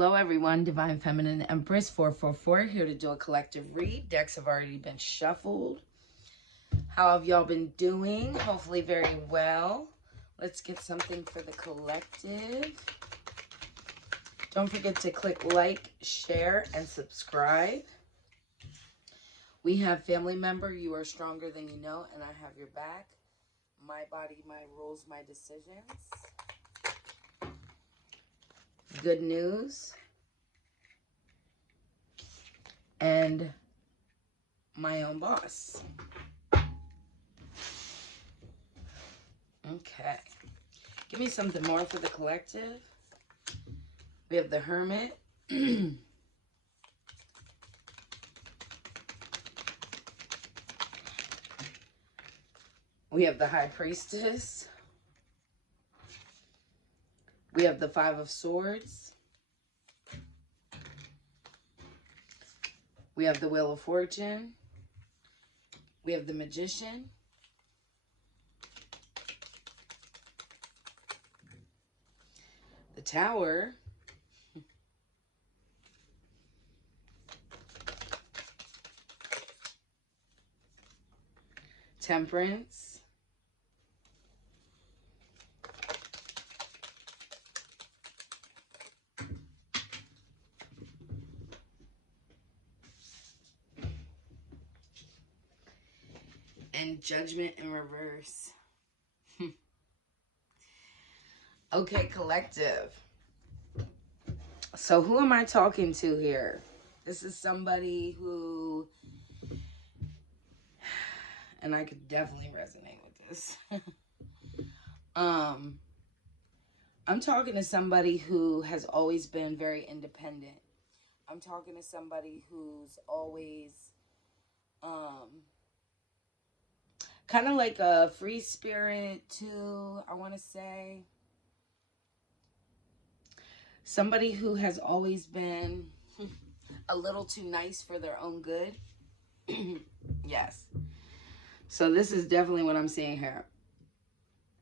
Hello everyone, Divine Feminine Empress 444 here to do a collective read. Decks have already been shuffled. How have y'all been doing? Hopefully very well. Let's get something for the collective. Don't forget to click like, share, and subscribe. We have family member, you are stronger than you know, and I have your back. My body, my rules, my decisions. Good news. And my own boss. Okay. Give me something more for the collective. We have the Hermit. We have the High Priestess. We have the Five of Swords. We have the Wheel of Fortune. We have the Magician. The Tower. Temperance. And Judgment in reverse. Okay, collective. So who am I talking to here? This is somebody who, and I could definitely resonate with this. I'm talking to somebody who has always been very independent. I'm talking to somebody who's always kind of like a free spirit too, I want to say. Somebody who has always been a little too nice for their own good. Yes. So this is definitely what I'm seeing here.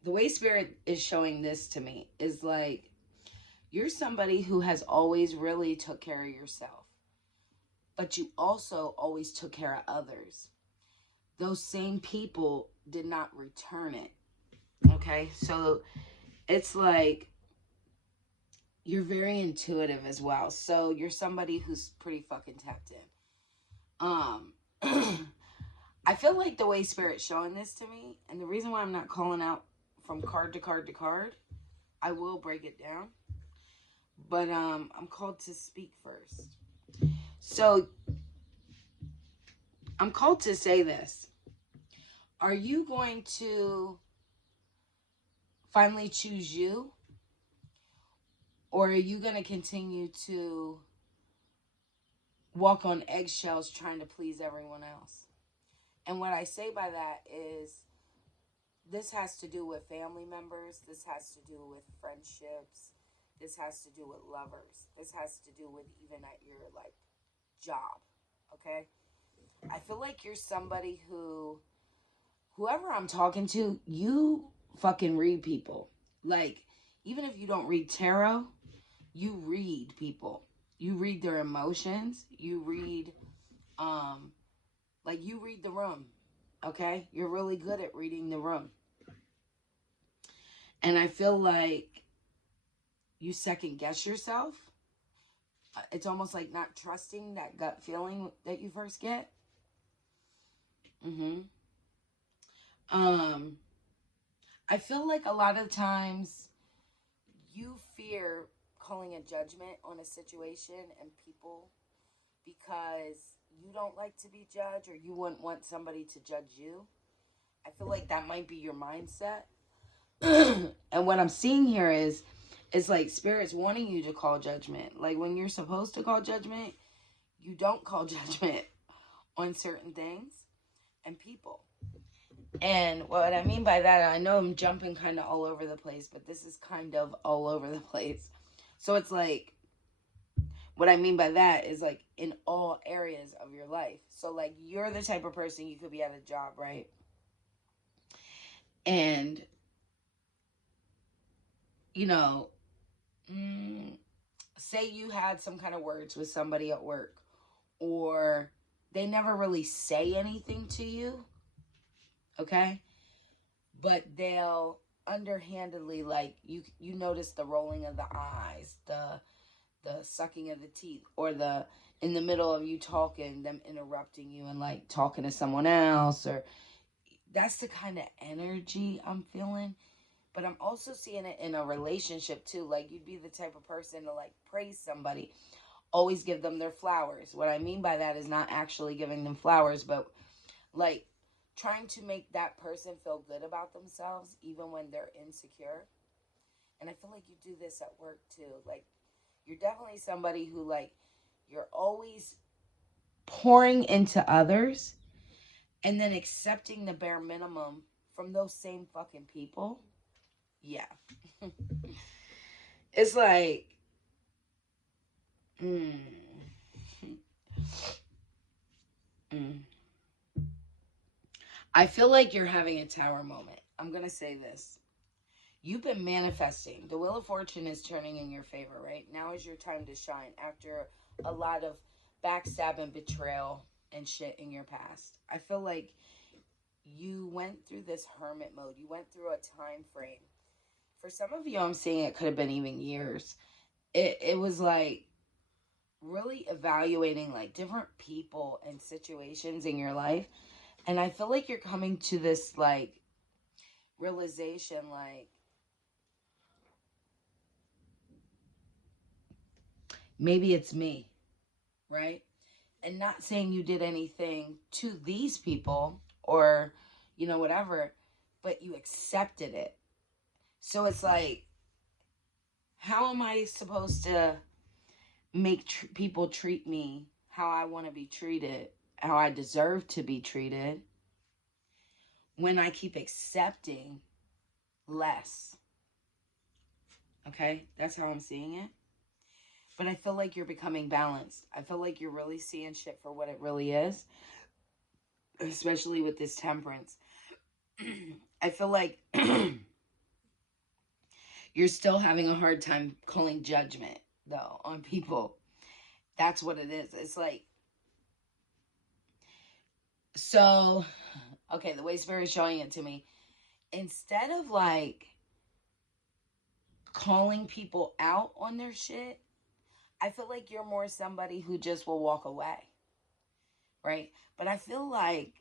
The way Spirit is showing this to me is like, you're somebody who has always really took care of yourself, but you also always took care of others. Those same people did not return it. Okay, so it's like you're very intuitive as well. So you're somebody who's pretty fucking tapped in. I feel like the way Spirit's showing this to me, and the reason why I'm not calling out from card to card to card, I will break it down. But I'm called to speak first. So I'm called to say this. Are you going to finally choose you? Or are you going to continue to walk on eggshells trying to please everyone else? And what I say by that is this has to do with family members. This has to do with friendships. This has to do with lovers. This has to do with even at your, like, job. Okay? I feel like you're somebody who, whoever I'm talking to, you fucking read people. Like, even if you don't read tarot, you read people. You read their emotions. You read, like, you read the room. Okay? You're really good at reading the room. And I feel like you second guess yourself. It's almost like not trusting that gut feeling that you first get. I feel like a lot of times you fear calling a judgment on a situation and people because you don't like to be judged or you wouldn't want somebody to judge you. I feel like that might be your mindset. And what I'm seeing here is it's like Spirit's wanting you to call judgment. Like when you're supposed to call judgment, you don't call judgment on certain things and people. And what I mean by that, I know I'm jumping kind of all over the place, but this is kind of all over the place. So it's like, what I mean by that is like in all areas of your life. So like you're the type of person, you could be at a job, right? And, you know, say you had some kind of words with somebody at work, or they never really say anything to you, okay? But they'll underhandedly, like, you notice the rolling of the eyes, the sucking of the teeth, or the in the middle of you talking, them interrupting you and like talking to someone else, or that's the kind of energy I'm feeling. But I'm also seeing it in a relationship too. Like, you'd be the type of person to like praise somebody, always give them their flowers. What I mean by that is not actually giving them flowers, but like trying to make that person feel good about themselves even when they're insecure. And I feel like you do this at work too. Like, you're definitely somebody who, like, you're always pouring into others and then accepting the bare minimum from those same fucking people. Yeah. It's like, mm, mm. I feel like you're having a tower moment. I'm going to say this. You've been manifesting. The Wheel of Fortune is turning in your favor, right? Now is your time to shine after a lot of backstab and betrayal and shit in your past. I feel like you went through this hermit mode. You went through a time frame. For some of you, I'm seeing it could have been even years. It was like really evaluating like different people and situations in your life. And I feel like you're coming to this like realization, like, maybe it's me, right? And not saying you did anything to these people or, whatever, but you accepted it. So it's like, how am I supposed to make people treat me how I want to be treated, how I deserve to be treated, when I keep accepting less? Okay? That's how I'm seeing it. But I feel like you're becoming balanced. I feel like you're really seeing shit for what it really is, especially with this temperance. I feel like you're still having a hard time calling judgment, though, on people. That's what it is. It's like, so, okay, the way Spirit is showing it to me, instead of like calling people out on their shit, I feel like you're more somebody who just will walk away, right? But I feel like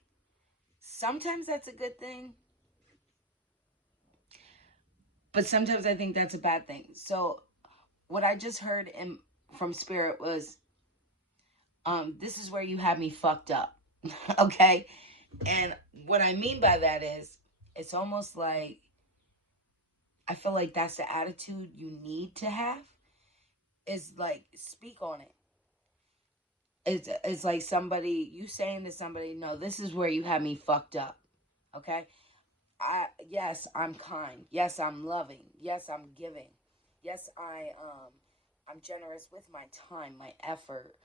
sometimes that's a good thing, but sometimes I think that's a bad thing. So what I just heard from Spirit was, this is where you have me fucked up. Okay? And what I mean by that is, it's almost like, I feel like that's the attitude you need to have, is like, speak on it. It's like somebody, you saying to somebody, no, this is where you have me fucked up. Okay? Yes, I'm kind. Yes, I'm loving. Yes, I'm giving. Yes, I'm generous with my time, my effort,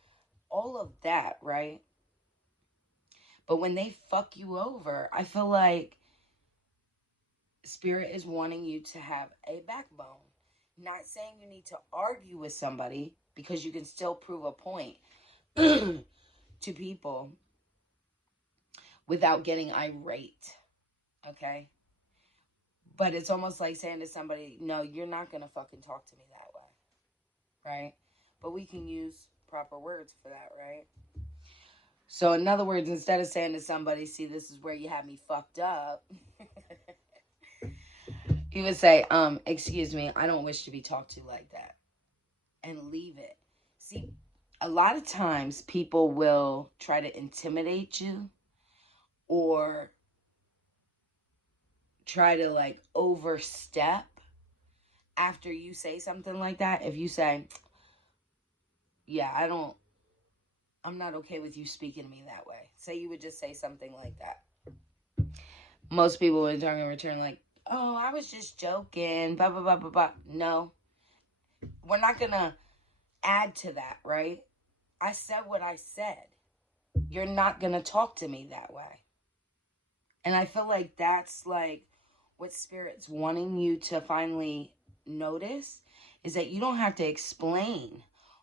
all of that, right? But when they fuck you over, I feel like Spirit is wanting you to have a backbone. Not saying you need to argue with somebody, because you can still prove a point to people without getting irate. Okay? But it's almost like saying to somebody, no, you're not going to fucking talk to me that way. Right? But we can use proper words for that, right? So in other words, instead of saying to somebody, see, this is where you have me fucked up, you would say, excuse me, I don't wish to be talked to like that. And leave it. See, a lot of times people will try to intimidate you, or try to like overstep after you say something like that. If you say, yeah, I'm not okay with you speaking to me that way. Say you would just say something like that. Most people would talk in return like, oh, I was just joking, blah, blah, blah, blah, blah. No, we're not going to add to that, right? I said what I said. You're not going to talk to me that way. And I feel like that's like what Spirit's wanting you to finally notice, is that you don't have to explain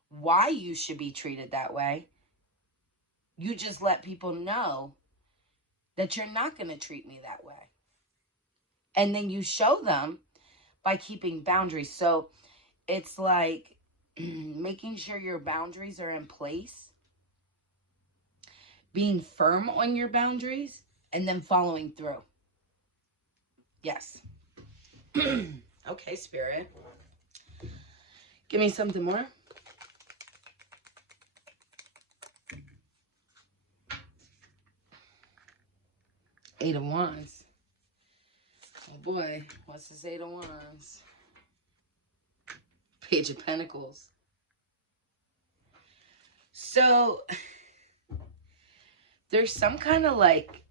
why you should be treated that way. You just let people know that you're not going to treat me that way. And then you show them by keeping boundaries. So it's like making sure your boundaries are in place, being firm on your boundaries, and then following through. Yes. Okay, Spirit. Give me something more. Eight of Wands. Oh boy, what's this Eight of Wands? Page of Pentacles. So, there's some kind of like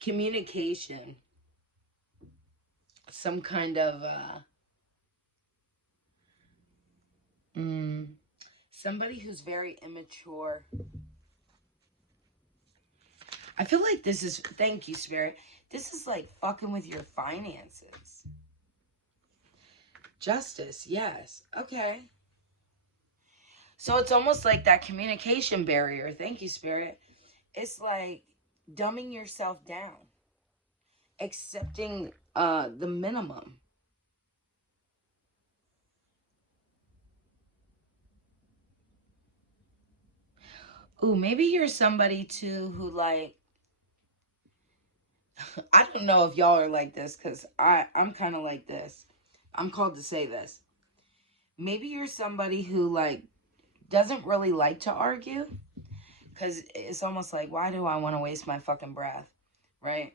communication. Some kind of, somebody who's very immature. I feel like this is, thank you, Spirit. This is like fucking with your finances. Justice, yes. Okay. So it's almost like that communication barrier. Thank you, Spirit. It's like dumbing yourself down. Accepting the minimum. Ooh, maybe you're somebody too who like, I don't know if y'all are like this because I'm kind of like this. I'm called to say this. Maybe you're somebody who like doesn't really like to argue because it's almost like, why do I want to waste my fucking breath, right?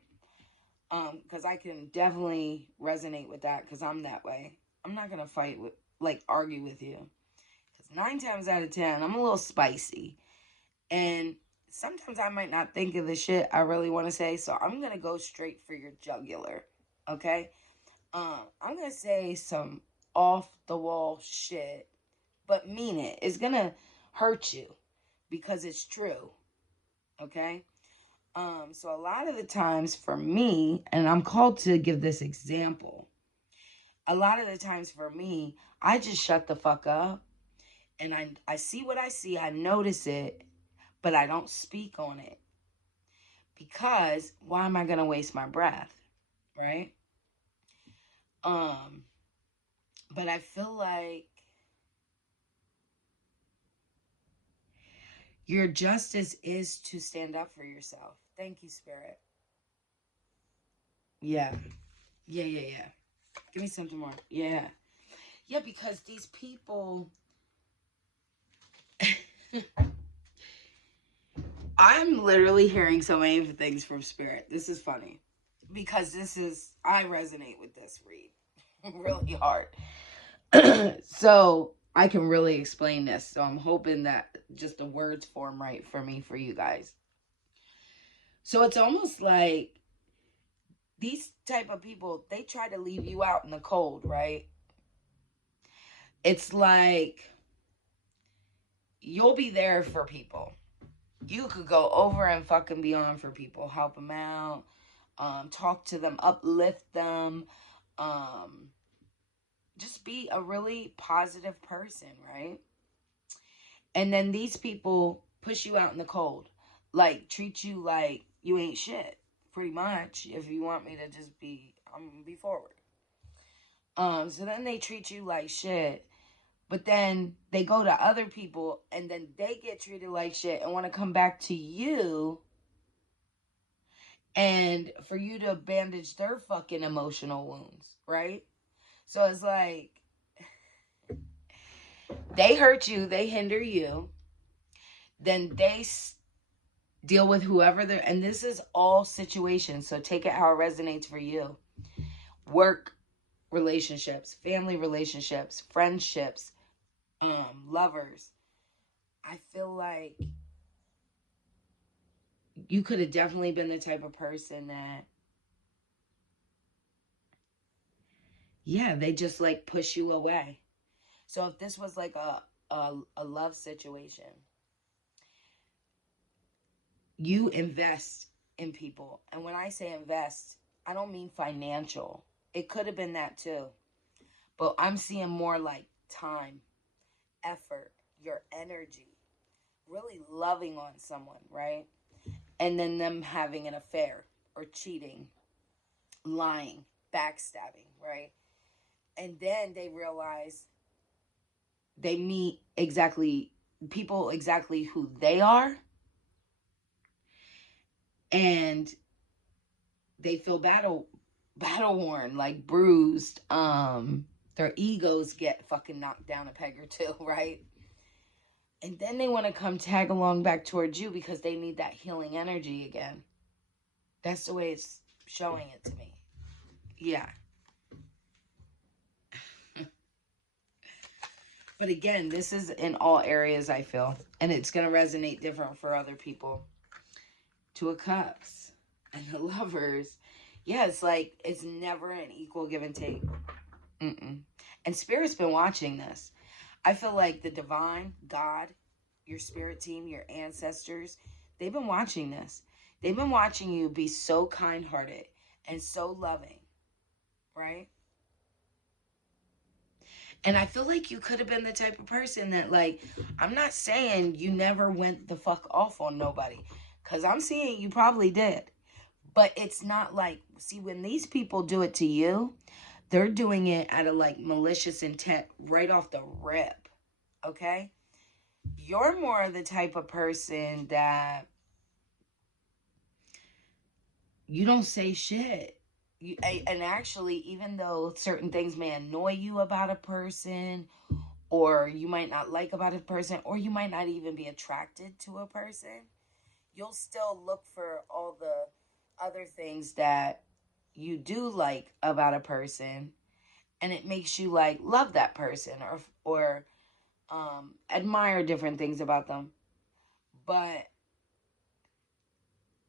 Because I can definitely resonate with that because I'm that way. I'm not gonna fight with, like, argue with you, because 9 times out of 10 I'm a little spicy, and sometimes I might not think of the shit I really want to say, so I'm gonna go straight for your jugular, okay? I'm gonna say some off the wall shit, but mean it. It's gonna hurt you because it's true, okay? So a lot of the times for me, and I'm called to give this example, a lot of the times for me, I just shut the fuck up, and I see what I see, I notice it, but I don't speak on it. Because why am I gonna waste my breath? Right? But I feel like your justice is to stand up for yourself. Thank you, Spirit. Yeah. Yeah. Give me something more. Yeah. Yeah, because these people I'm literally hearing so many things from Spirit. This is funny. Because I resonate with this read really hard. So I can really explain this. So I'm hoping that just the words form right for me, for you guys. So it's almost like these type of people, they try to leave you out in the cold, right? It's like you'll be there for people. You could go over and fucking beyond for people. Help them out. Talk to them. Uplift them. Just be a really positive person, right? And then these people push you out in the cold. Like, treat you like you ain't shit. Pretty much. If you want me to just be, I'm gonna be forward. So then they treat you like shit. But then they go to other people and then they get treated like shit and want to come back to you and for you to bandage their fucking emotional wounds, right? So it's like they hurt you, they hinder you, then they deal with whoever they're, and this is all situations, so take it how it resonates for you. Work relationships, family relationships, friendships, lovers. I feel like you could have definitely been the type of person that, yeah, they just like push you away. So if this was like a love situation, you invest in people. And when I say invest, I don't mean financial. It could have been that too. But I'm seeing more like time, effort, your energy, really loving on someone, right? And then them having an affair or cheating, lying, backstabbing, right? And then they realize they meet exactly people exactly who they are, and they feel battle worn, like bruised. Their egos get fucking knocked down a peg or two, right? And then they want to come tag along back towards you because they need that healing energy again. That's the way it's showing it to me. Yeah. But again, this is in all areas, I feel. And it's going to resonate different for other people. Two of Cups and the Lovers. Yeah, it's like it's never an equal give and take. Mm-mm. And Spirit's been watching this. I feel like the divine, God, your spirit team, your ancestors, they've been watching this. They've been watching you be so kind-hearted and so loving, right? And I feel like you could have been the type of person that, like, I'm not saying you never went the fuck off on nobody, because I'm seeing you probably did. But it's not like, see, when these people do it to you, they're doing it out of like malicious intent right off the rip. Okay? You're more the type of person that you don't say shit. And actually, even though certain things may annoy you about a person, or you might not like about a person, or you might not even be attracted to a person, you'll still look for all the other things that you do like about a person, and it makes you like love that person or admire different things about them. But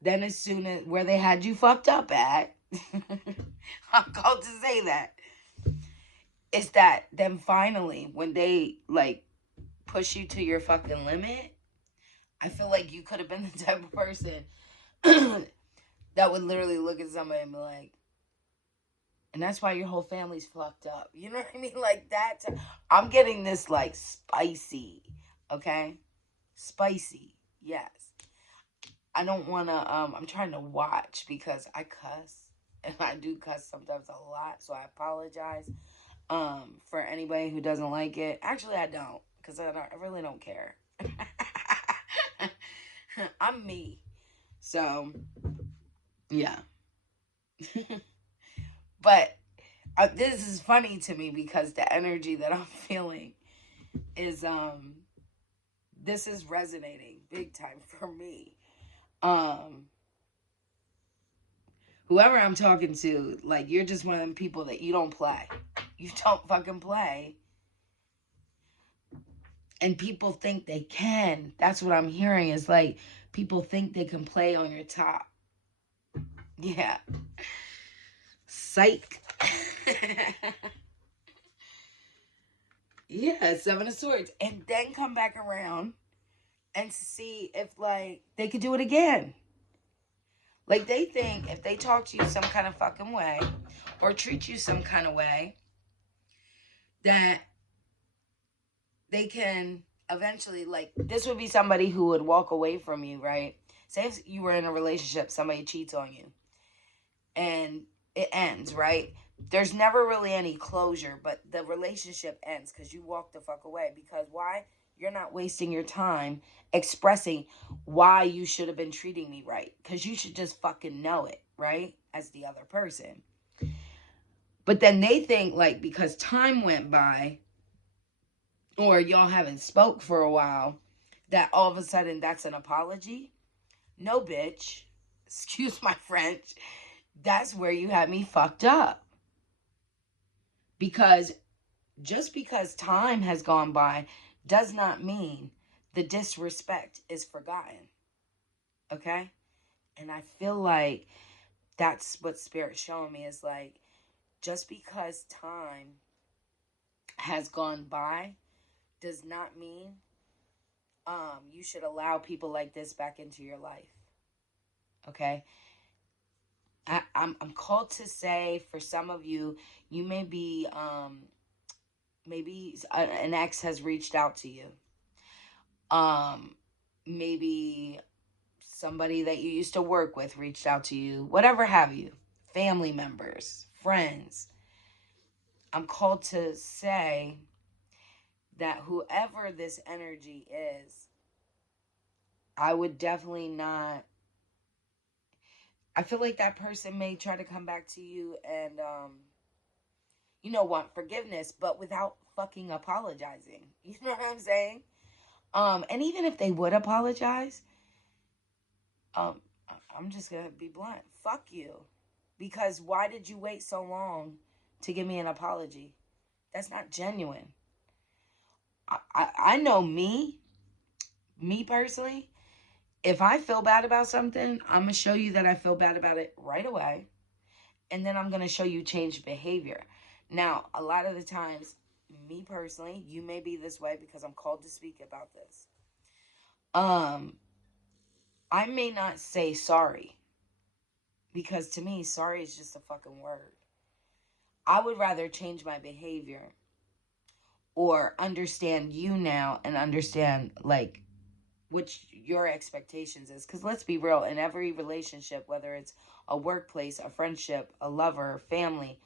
then as soon as where they had you fucked up at, I'm called to say that, is that then finally when they like push you to your fucking limit, I feel like you could have been the type of person that would literally look at somebody and be like, and that's why your whole family's fucked up. You know what I mean? Like that. I'm getting this like spicy, okay? Spicy, yes. I don't want to, I'm trying to watch because I cuss. And I do cuss sometimes a lot, so I apologize for anybody who doesn't like it. Actually, I don't, because I really don't care. I'm me. So, yeah. But this is funny to me because the energy that I'm feeling is this is resonating big time for me. Um Whoever I'm talking to, like, you're just one of them people that you don't play. You don't fucking play. And people think they can. That's what I'm hearing is like people think they can play on your top. Yeah. Psych. Yeah, Seven of Swords. And then come back around and see if, like, they could do it again. Like, they think if they talk to you some kind of fucking way or treat you some kind of way, that they can eventually, like, this would be somebody who would walk away from you, right? Say if you were in a relationship, somebody cheats on you and it ends, right? There's never really any closure, but the relationship ends because you walk the fuck away. Because why? You're not wasting your time expressing why you should have been treating me right. Because you should just fucking know it, right? As the other person. But then they think, like, because time went by or y'all haven't spoke for a while, that all of a sudden that's an apology. No, bitch. Excuse my French. That's where you had me fucked up. Because just because time has gone by does not mean the disrespect is forgotten. Okay? And I feel like that's what Spirit's showing me is like, just because time has gone by does not mean you should allow people like this back into your life. Okay? I'm called to say, for some of you, you may be, maybe an ex has reached out to you. Maybe somebody that you used to work with reached out to you, whatever have you, family members, friends. I'm called to say that whoever this energy is, I would definitely not. I feel like that person may try to come back to you and, want forgiveness, but without fucking apologizing. You know what I'm saying? And even if they would apologize, um, I'm just gonna be blunt. Fuck you. Because why did you wait so long to give me an apology? That's not genuine. I know me personally, if I feel bad about something, I'm going to show you that I feel bad about it right away. And then I'm going to show you changed behavior. Now, a lot of the times, me personally, you may be this way because I'm called to speak about this. I may not say sorry because to me, sorry is just a fucking word. I would rather change my behavior or understand you now and understand, like, what your expectations is. Because let's be real, in every relationship, whether it's a workplace, a friendship, a lover, family,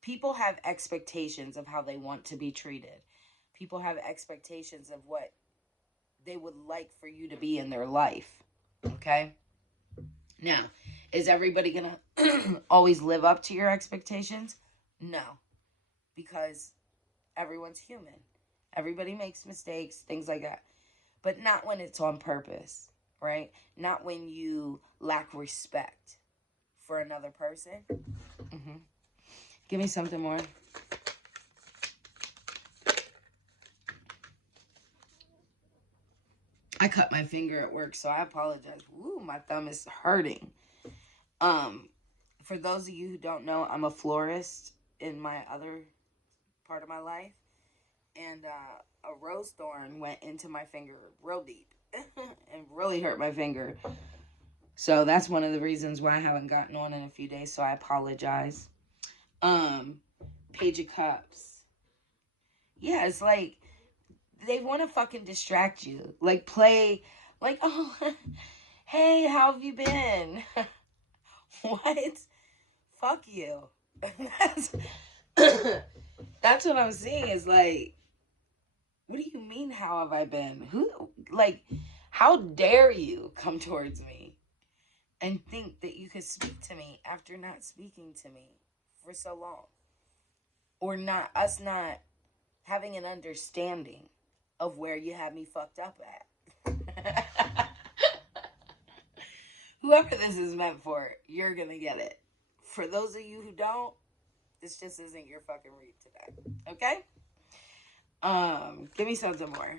people have expectations of how they want to be treated. People have expectations of what they would like for you to be in their life. Okay? Now, is everybody gonna always live up to your expectations? No, because everyone's human. Everybody makes mistakes, things like that. But not when it's on purpose, right? Not when you lack respect for another person. Mm-hmm. Give me something more. I cut my finger at work, so I apologize. Woo, my thumb is hurting. Um, for those of you who don't know, I'm a florist in my other part of my life, and a rose thorn went into my finger real deep and really hurt my finger. So that's one of the reasons why I haven't gotten on in a few days. So I apologize. Um, Page of Cups. Yeah, it's like they want to fucking distract you. Like play, like, oh, hey, how have you been? What? Fuck you. that's, that's what I'm seeing is like, what do you mean, how have I been? Who, like, how dare you come towards me and think that you could speak to me after not speaking to me for so long? Or not having an understanding of where you have me fucked up at. Whoever this is meant for, you're gonna get it. For those of you who don't, this just isn't your fucking read today. Okay? Give me something more.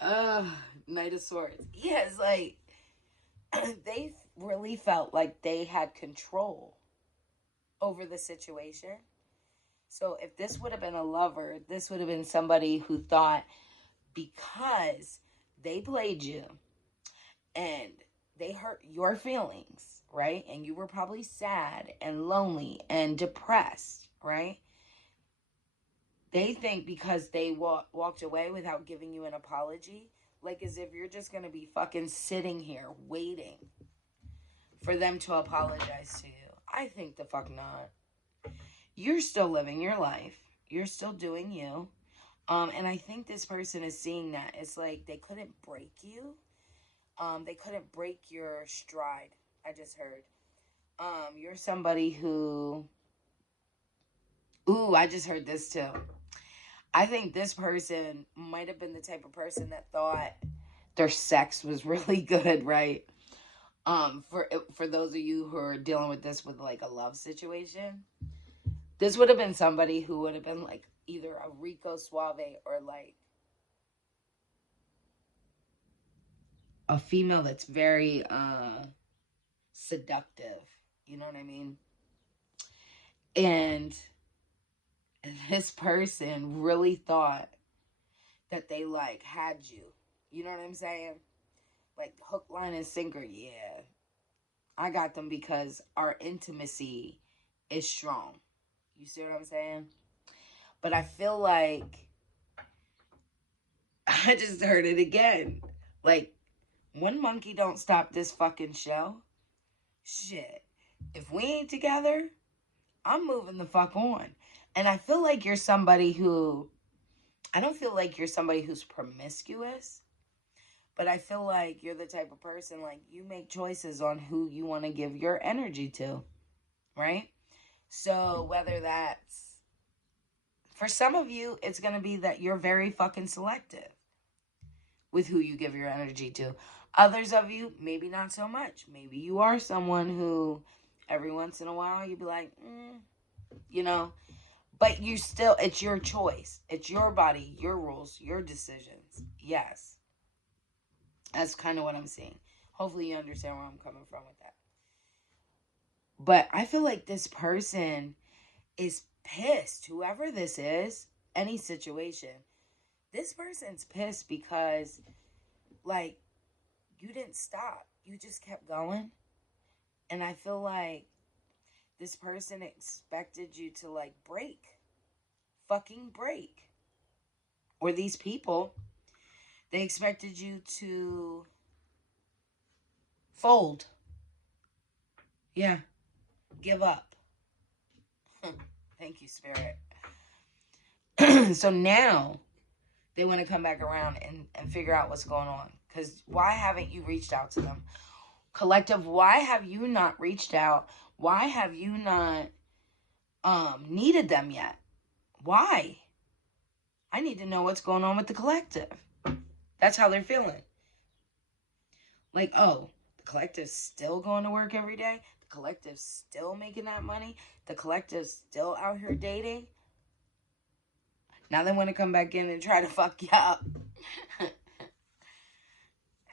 uh Knight of Swords. Yeah, it's like they really felt like they had control over the situation. So if this would have been a lover, this would have been somebody who thought because they played you and they hurt your feelings, right? And you were probably sad and lonely and depressed, right? They think because they walked away without giving you an apology, like as if you're just going to be fucking sitting here waiting for them to apologize to you. I think the fuck not. You're still living your life. You're still doing you. And I think this person is seeing that. It's like they couldn't break you. They couldn't break your stride. I just heard. You're somebody who. Ooh, I just heard this too. I think this person might have been the type of person that thought their sex was really good, right? For those of you who are dealing with this with like a love situation, this would have been somebody who would have been like either a Rico Suave or like a female that's very seductive. You know what I mean? And this person really thought that they like had you. You know what I'm saying? Like hook, line, and sinker. Yeah, I got them because our intimacy is strong. You see what I'm saying? But I feel like I just heard it again. Like, one monkey don't stop this fucking show. Shit. If we ain't together, I'm moving the fuck on. And I feel like you're somebody who, I don't feel like you're somebody who's promiscuous, but I feel like you're the type of person, like, you make choices on who you want to give your energy to, right? So whether that's, for some of you, it's going to be that you're very fucking selective with who you give your energy to. Others of you, maybe not so much. Maybe you are someone who every once in a while you'd be like, you know, but you still, it's your choice. It's your body, your rules, your decisions. Yes. That's kind of what I'm seeing. Hopefully you understand where I'm coming from with that. But I feel like this person is pissed. Whoever this is, any situation, this person's pissed because, like, you didn't stop. You just kept going. And I feel like this person expected you to, like, break. Fucking break. Or these people, they expected you to fold. Yeah. Give up. Thank you, Spirit. So now they want to come back around and figure out what's going on. Because why haven't you reached out to them? Collective, why have you not reached out? Why have you not needed them yet? Why? I need to know what's going on with the collective. That's how they're feeling. Like, oh, the collective's still going to work every day. The collective's still making that money. The collective's still out here dating. Now they want to come back in and try to fuck you up.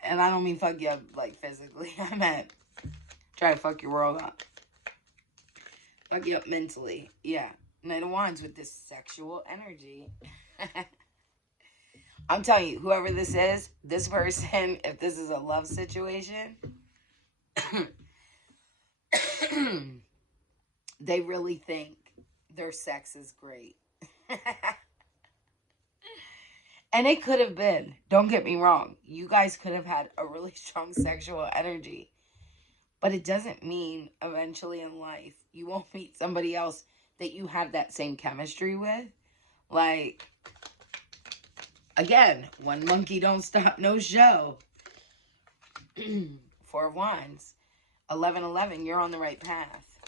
And I don't mean fuck you up, like, physically. I meant try to fuck your world up. Fuck you up mentally. Yeah. Knight of Wands with this sexual energy. I'm telling you, whoever this is, this person, if this is a love situation, they really think their sex is great. And it could have been. Don't get me wrong. You guys could have had a really strong sexual energy. But it doesn't mean eventually in life you won't meet somebody else that you have that same chemistry with. Like, again, one monkey don't stop no show. Four of Wands. 11-11, you're on the right path.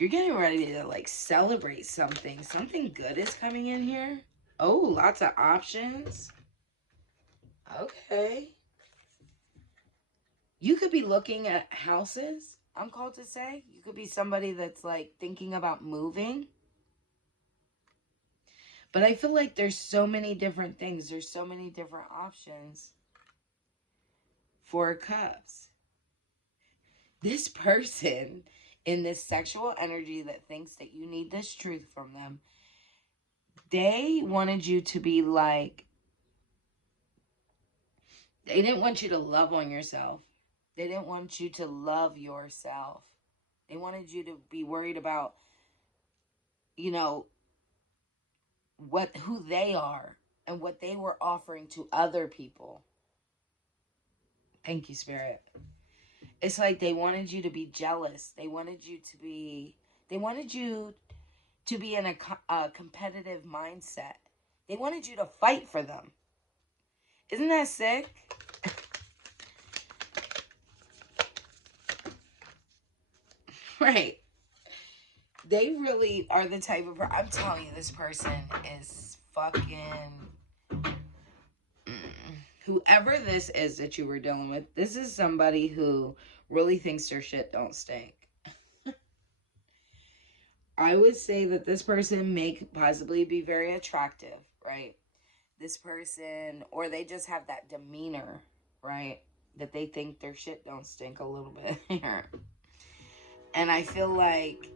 You're getting ready to, like, celebrate something. Something good is coming in here. Oh, lots of options. Okay. You could be looking at houses, I'm called to say. You could be somebody that's, like, thinking about moving. But I feel like there's so many different things. There's so many different options for cups. This person in this sexual energy that thinks that you need this truth from them, they wanted you to be like, they didn't want you to love on yourself. They didn't want you to love yourself. They wanted you to be worried about, you know, who they are and what they were offering to other people. Thank you, Spirit. It's like they wanted you to be jealous. They wanted you to be in a competitive mindset. They wanted you to fight for them. Isn't that sick? Right. They really are the type of person. I'm telling you, this person is fucking... Whoever this is that you were dealing with, this is somebody who really thinks their shit don't stink. I would say that this person may possibly be very attractive, right? This person, or they just have that demeanor, right? That they think their shit don't stink a little bit here. And I feel like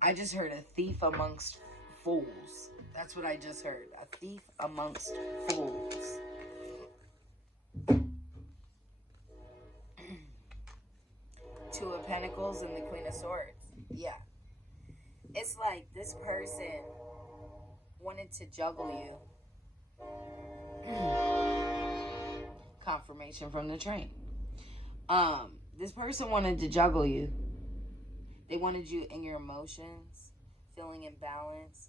I just heard a thief amongst fools. That's what I just heard. A thief amongst fools. Two of Pentacles and the Queen of Swords. Yeah. It's like this person wanted to juggle you. Confirmation from the train. This person wanted to juggle you. They wanted you in your emotions, feeling imbalanced,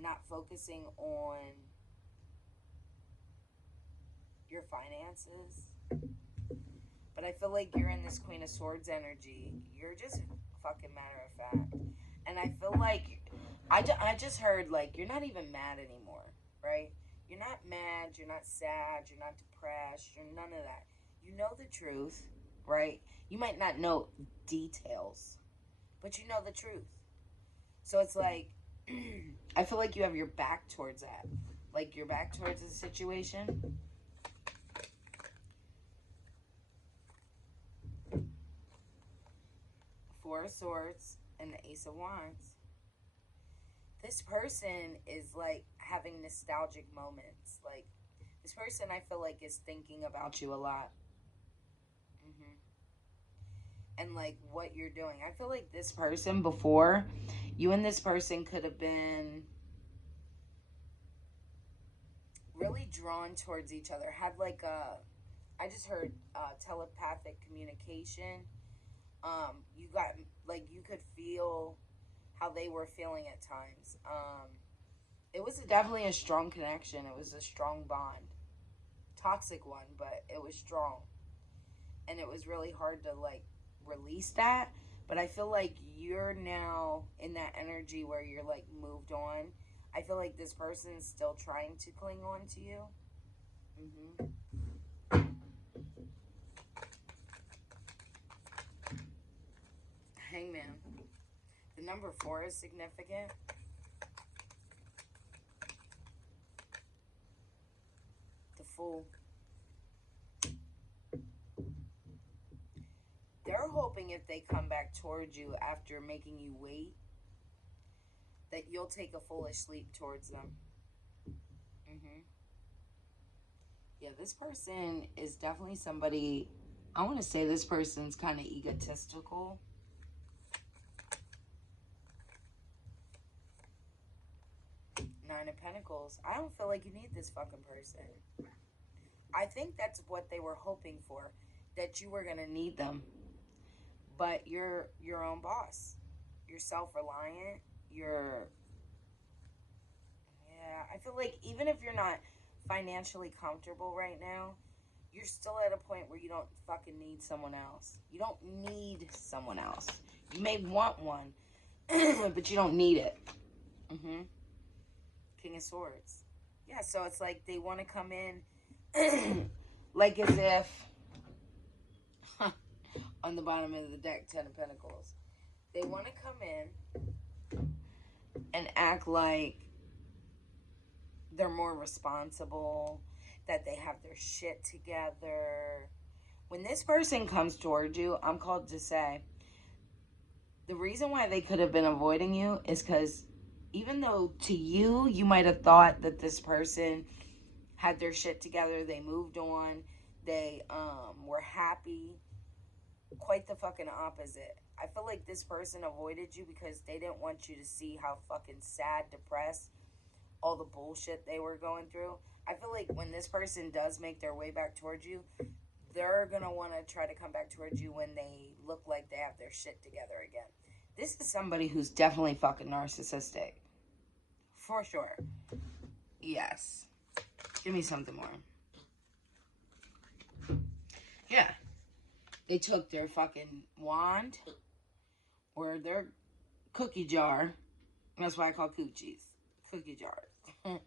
not focusing on your finances. But I feel like you're in this Queen of Swords energy. You're just fucking matter of fact. And I feel like, I just heard, like, you're not even mad anymore, right? You're not mad, you're not sad, you're not depressed, you're none of that. You know the truth, right? You might not know details, but you know the truth. So it's like, I feel like you have your back towards that. Like, your back towards the situation. Four of Swords and the Ace of Wands. This person is like having nostalgic moments. Like, this person I feel like is thinking about you a lot. And like what you're doing. I feel like this person before, you and this person could have been really drawn towards each other. Had like I just heard telepathic communication. You got, like, you could feel how they were feeling at times. It was definitely a strong connection. It was a strong bond. Toxic one, but it was strong. And it was really hard to, like, release that. But I feel like you're now in that energy where you're, like, moved on. I feel like this person's still trying to cling on to you. Hangman. The number 4 is significant. The Fool. They're hoping if they come back towards you after making you wait, that you'll take a foolish leap towards them. Yeah, this person is definitely somebody, I want to say this person's kind of egotistical. Nine of Pentacles. I don't feel like you need this fucking person. I think that's what they were hoping for, that you were going to need them. But you're your own boss. You're self-reliant. You're... Yeah, I feel like even if you're not financially comfortable right now, you're still at a point where you don't fucking need someone else. You don't need someone else. You may want one, but you don't need it. King of Swords. Yeah, so it's like they want to come in like as if on the bottom of the deck, 10 of Pentacles. They want to come in and act like they're more responsible, that they have their shit together. When this person comes towards you, I'm called to say, the reason why they could have been avoiding you is because even though to you, you might have thought that this person had their shit together, they moved on, they were happy, quite the fucking opposite. I feel like this person avoided you because they didn't want you to see how fucking sad, depressed, all the bullshit they were going through. I feel like when this person does make their way back towards you, they're going to want to try to come back towards you when they look like they have their shit together again. This is somebody who's definitely fucking narcissistic. For sure. Yes. Give me something more. Yeah. They took their fucking wand or their cookie jar. That's why I call coochies cookie jars.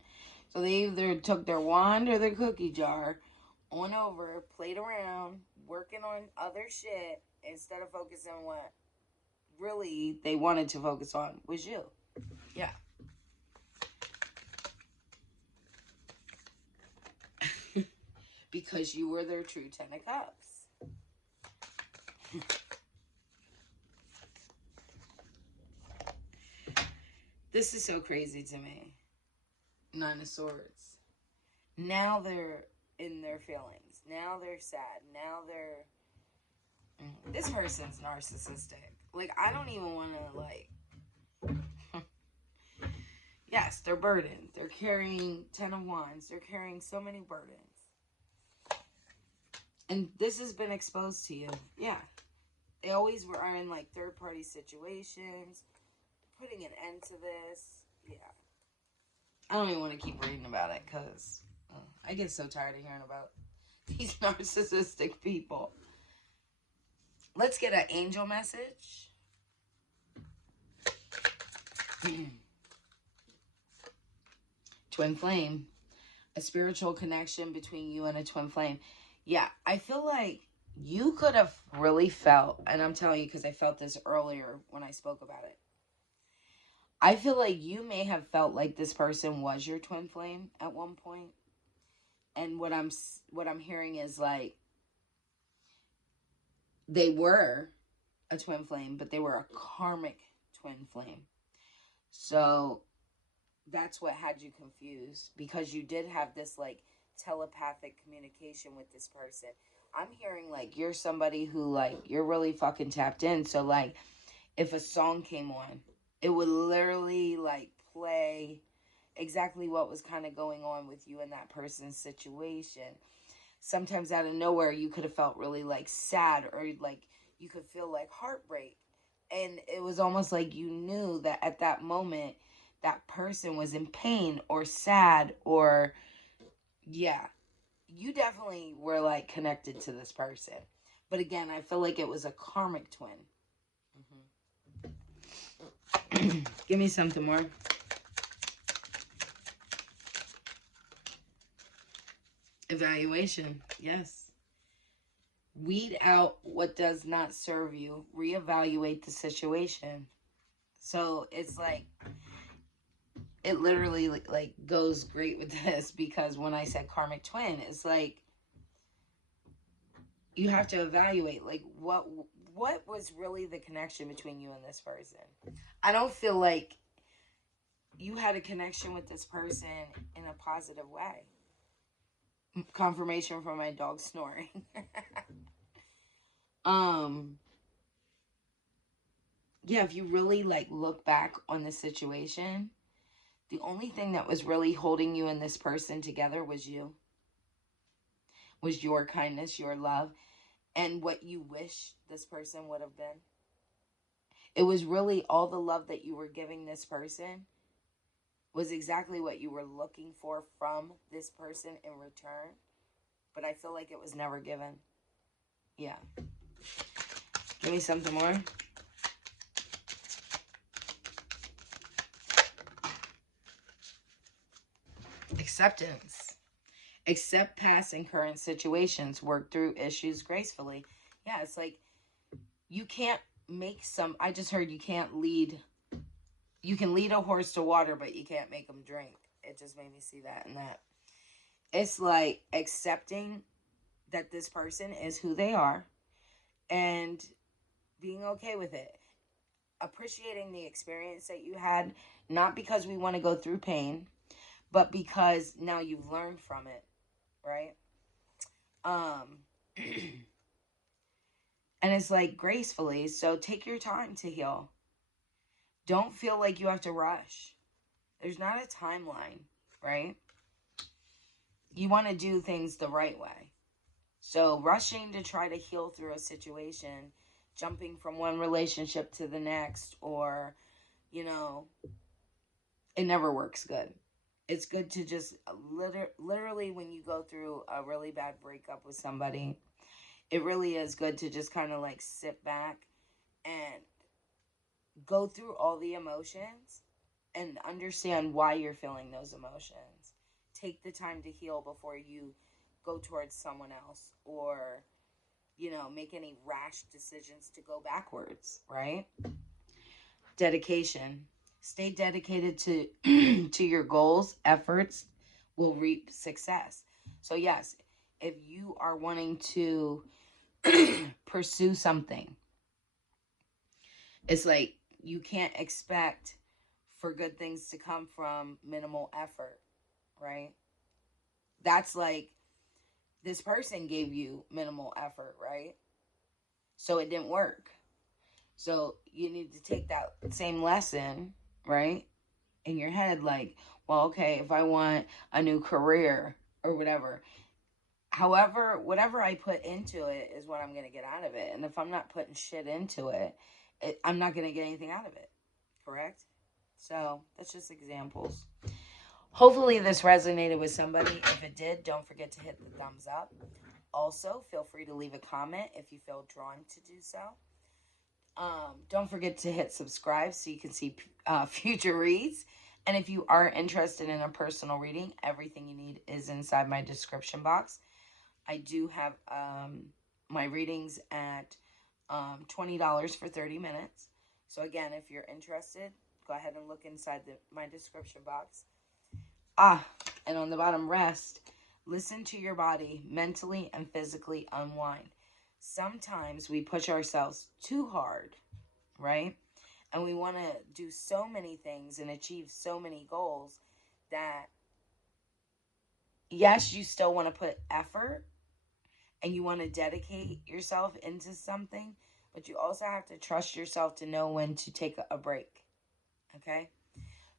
So they either took their wand or their cookie jar on over, played around, working on other shit instead of focusing on what really they wanted to focus on was you. Yeah. Because you were their true 10 of Cups. This is so crazy to me. Nine of Swords. Now they're in their feelings. Now they're sad. Now they're... This person's narcissistic. Like, I don't even want to, like... Yes, they're burdened. They're carrying 10 of Wands. They're carrying so many burdens. And this has been exposed to you. Yeah. They always are in, like, third-party situations. Putting an end to this. Yeah. I don't even want to keep reading about it because I get so tired of hearing about these narcissistic people. Let's get an angel message. Twin flame. A spiritual connection between you and a twin flame. Yeah, I feel like you could have really felt, and I'm telling you because I felt this earlier when I spoke about it. I feel like you may have felt like this person was your twin flame at one point. And what I'm hearing is like they were a twin flame, but they were a karmic twin flame. So that's what had you confused, because you did have this like telepathic communication with this person. I'm hearing like you're somebody who like you're really fucking tapped in. So like if a song came on, it would literally like play exactly what was kind of going on with you and that person's situation. Sometimes out of nowhere you could have felt really like sad, or like you could feel like heartbreak, and it was almost like you knew that at that moment that person was in pain or sad, or yeah, you definitely were like connected to this person. But again, I feel like it was a karmic twin. Give me something more. Evaluation. Yes. Weed out what does not serve you. Reevaluate the situation. So it's like, it literally like goes great with this, because when I said karmic twin, it's like you have to evaluate like what was really the connection between you and this person. I don't feel like you had a connection with this person in a positive way. Confirmation from my dog snoring. Yeah, if you really like look back on the situation, the only thing that was really holding you and this person together was you. Was your kindness, your love, and what you wish this person would have been. It was really all the love that you were giving this person was exactly what you were looking for from this person in return. But I feel like it was never given. Yeah. Give me something more. Acceptance. Accept past and current situations. Work through issues gracefully. Yeah, it's like you can't make some... I just heard you can't lead... You can lead a horse to water, but you can't make them drink. It just made me see that and that. It's like accepting that this person is who they are and being okay with it. Appreciating the experience that you had, not because we want to go through pain, but because now you've learned from it, right? And it's like gracefully. So take your time to heal. Don't feel like you have to rush. There's not a timeline, right? You want to do things the right way. So rushing to try to heal through a situation, jumping from one relationship to the next, or, you know, it never works good. It's good to just literally when you go through a really bad breakup with somebody, it really is good to just kind of like sit back and go through all the emotions and understand why you're feeling those emotions. Take the time to heal before you go towards someone else, or, you know, make any rash decisions to go backwards, right? Dedication. Stay dedicated to to your goals. Efforts will reap success. So yes, if you are wanting to pursue something, it's like you can't expect for good things to come from minimal effort. right? That's like this person gave you minimal effort, right? So it didn't work. So you need to take that same lesson, right? In your head, like, well, okay, if I want a new career or whatever, however, whatever I put into it is what I'm going to get out of it. And if I'm not putting shit into it, I'm not going to get anything out of it. Correct? So that's just examples. Hopefully, this resonated with somebody. If it did, don't forget to hit the thumbs up. Also, feel free to leave a comment if you feel drawn to do so. Don't forget to hit subscribe so you can see future reads. And if you are interested in a personal reading, everything you need is inside my description box. I do have my readings at $20 for 30 minutes. So again, if you're interested, go ahead and look inside my description box. And on the bottom, rest. Listen to your body, mentally and physically unwind. Sometimes we push ourselves too hard, right? And we want to do so many things and achieve so many goals that, yes, you still want to put effort and you want to dedicate yourself into something, but you also have to trust yourself to know when to take a break. Okay?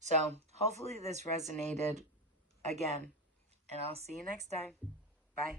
So hopefully this resonated again, and I'll see you next time. Bye.